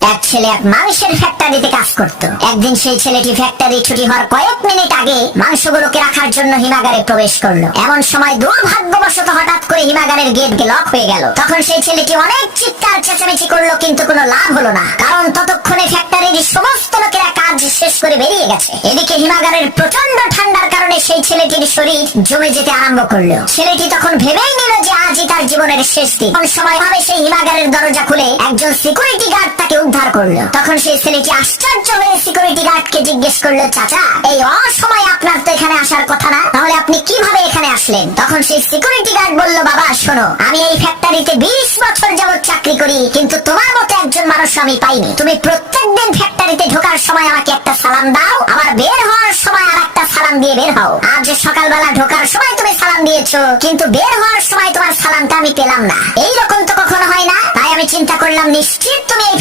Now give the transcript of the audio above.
এক ছেলে এক মাংসের ফ্যাক্টরিতে কাজ করত। একদিন সেই ছেলেটি ফ্যাক্টরি ছুটি হওয়ার কয়েক মিনিট আগে মাংসগুলোকে রাখার জন্য হিমাগারে প্রবেশ করলো। এমন সময় দুর্ভাগ্যবশত হঠাৎ করে হিমাগারের গেট লক হয়ে গেল। তখন সেই ছেলেটি অনেক চিৎকার চেঁচামেচি করলো, কিন্তু কোনো লাভ হলো না, কারণ ততক্ষণে ফ্যাক্টরির সমস্ত লোকেরা কাজ শেষ করে বেরিয়ে গেছে। এদিকে হিমাগারের প্রচন্ড ঠান্ডার কারণে সেই ছেলেটির শরীর জমে যেতে আরম্ভ করলো। ছেলেটি তখন ভেবেই নিল যে আজই তার জীবনের শেষ দিন। কোন সময় ভাবে সেই হিমাগারের দরজা খুলে একজন সিকিউরিটি গার্ড তাকে উদ্ধার করলো। তখন সেই ছেলেটি আশ্চর্য হয়ে সিকিউরিটি গার্ডকে জিজ্ঞেস করলো, চাচা, এই অসময়ে আপনার তো এখানে আসার কথা না, তাহলে আপনি কিভাবে এখানে আসলেন? তখন সেই সিকিউরিটি গার্ড বলল, বাবা শোনো, আমি এই ফ্যাক্টরিতে 20 বছর যাবত চাকরি করি, কিন্তু তোমার মতো একজন মানুষ আমি পাইনি। তুমি প্রত্যেকদিন ফ্যাক্টরিতে ঢোকার সময় আমাকে একটা সালাম দাও, আবার বের হওয়ার সময় আর একটা সালাম দিয়ে বের হও। আজ সকালবেলা ঢোকার সময় তুমি সালাম দিয়েছো, কিন্তু বের হওয়ার সময় তোমার সালামটা আমি পেলাম না। এইরকম তো কখনো হয় না। তাই আমি চিন্তা করলাম, নিশ্চিত তুমি এই